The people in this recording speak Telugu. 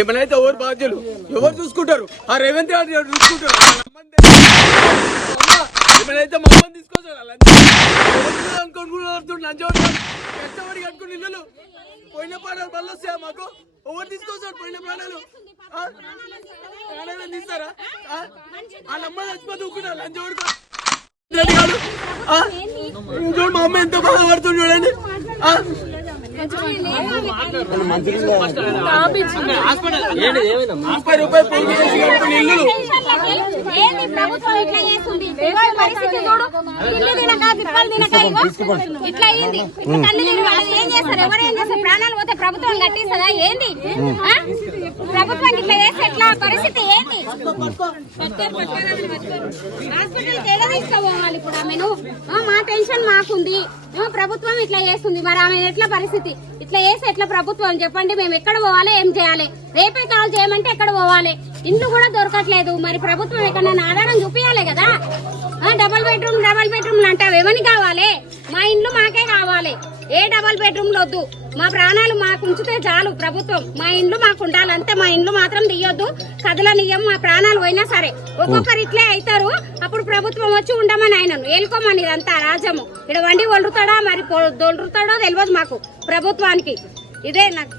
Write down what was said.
ఏమైనా ఎవరు బాధ్యులు ఎవరు చూసుకుంటారు? ఆ రేవంత్ రెడ్డి చూసుకుంటారు. ఏమైనా మమ్మల్ని తీసుకొచ్చారు అనుకోని కష్టపడి కట్టుకుని ఇల్లు పోయిన ప్రాణాలు మళ్ళీ వస్తాయా మాకు? ఎవరు తీసుకొచ్చారు పోయిన ప్రాణాలు? ప్రాణాలను తీస్తారా? ఆ నమ్మ చచ్చిపోతే ఊకున్నారు లంచోడు చూడు మా అమ్మ ఎంత బాధపడుతుంది చూడండి. 50 రూపాయలు పెళ్లి చేసి కట్టుకుని ఇల్లు ప్రాణాలు పోతే ప్రభుత్వం కట్టిస్తుందా ఏంది? ప్రభుత్వం ఇట్లా చేస్తే ఎట్లా పరిస్థితి ఏంది? హాస్పిటల్కి ఎలా తీసుకోవాలి ఇప్పుడు ఆమెను? మా టెన్షన్ మాకుంది. ప్రభుత్వం ఇట్లా చేస్తుంది, మరి ఆమె ఎట్లా పరిస్థితి? ఇట్లా చేస్తే ఎట్లా ప్రభుత్వం చెప్పండి? మేము ఎక్కడ పోవాలి? ఏం చేయాలి? రేపే కాల్ చేయమంటే ఎక్కడ పోవాలి? ఇండ్లు కూడా దొరకట్లేదు. మరి ప్రభుత్వం ఎక్కడన్నా ఆధారం చూపించాలి కదా. డబల్ బెడ్రూమ్ అంటావు, ఏమని కావాలి? మా ఇండ్లు మాకే కావాలి. ఏ డబల్ బెడ్రూమ్లు వద్దు. మా ప్రాణాలు మాకు ఉంచితే చాలు ప్రభుత్వం. మా ఇండ్లు మాకు ఉండాలంటే మా ఇండ్లు మాత్రం తీయొద్దు, కదలనియ్యం. మా ప్రాణాలు పోయినా సరే ఒక్కొక్కరు ఇట్లే అవుతారు. అప్పుడు ప్రభుత్వం వచ్చి ఉండమని ఆయనను ఏలుకోమని ఇదంతా రాజ్యము. ఇక్కడ వండి వలురుతాడా మరి దొలురుతాడో తెలియదు మాకు ప్రభుత్వానికి. ఇదే నాకు